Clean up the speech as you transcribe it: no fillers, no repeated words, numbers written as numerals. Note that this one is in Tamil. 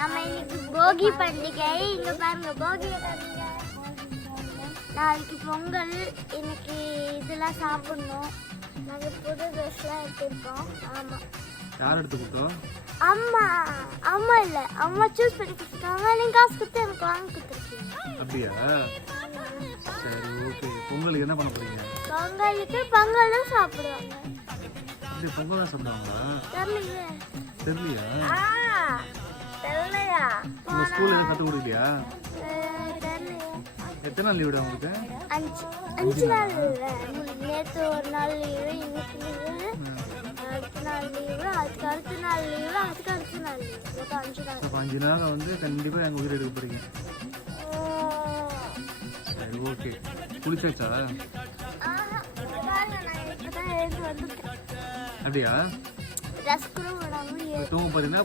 நம்ம இன்னைக்கு போகி பண்டிகை. இங்க பாருங்க போகி நாளைக்கு பொங்கல். இன்னைக்கு இதெல்லாம் சாப்பிடணும். நாங்கள் புது ட்ரெஸ்லாம் எடுத்துருக்கோம். ஆமாம். யார் எடுத்து கொடுத்தோம்? அம்மா. அம்மா இல்லை, அம்மா சூஸ் பண்ணி கொடுத்துருக்காங்க. நீங்கள் காசு கொடுத்து எனக்கு வாங்கி கொடுத்துருக்கீங்க. அப்படியா? சரி ஓகே. பொங்கலுக்கு என்ன பண்ண போறீங்க? பொங்கலுக்கு பொங்கல் தான் சாப்பிடுவாங்க. அப்படி பொங்கல் தான் சாப்பிடுவாங்களா? தெரியலையே. தெரியலையா? தெரியலையா? உங்க ஸ்கூல்ல எதுவும் கற்றுக் கொடுக்கலையா? தெரியலையே. எத்தனை நாள் லீவுடா உங்களுக்கு? 5 நாள் இல்லை. நேற்று ஒரு நாள் லீவு, இன்னைக்கு லீவு, அடுத்த நாள் லீவு, அதுக்கு அடுத்த நாள் லீவு, அதுக்கு அடுத்த நாள் லீவு. மொத்தம் 5 நாள். அப்போ 5 நாள் வந்து கண்டிப்பாக எங்கள் உயிர் எடுக்க போறீங்க. சரி ஓகே. குளிச்சாச்சா? அப்படியா? ட்ரெஸ் கூட விடாமல் தூங்க போறீங்கன்னா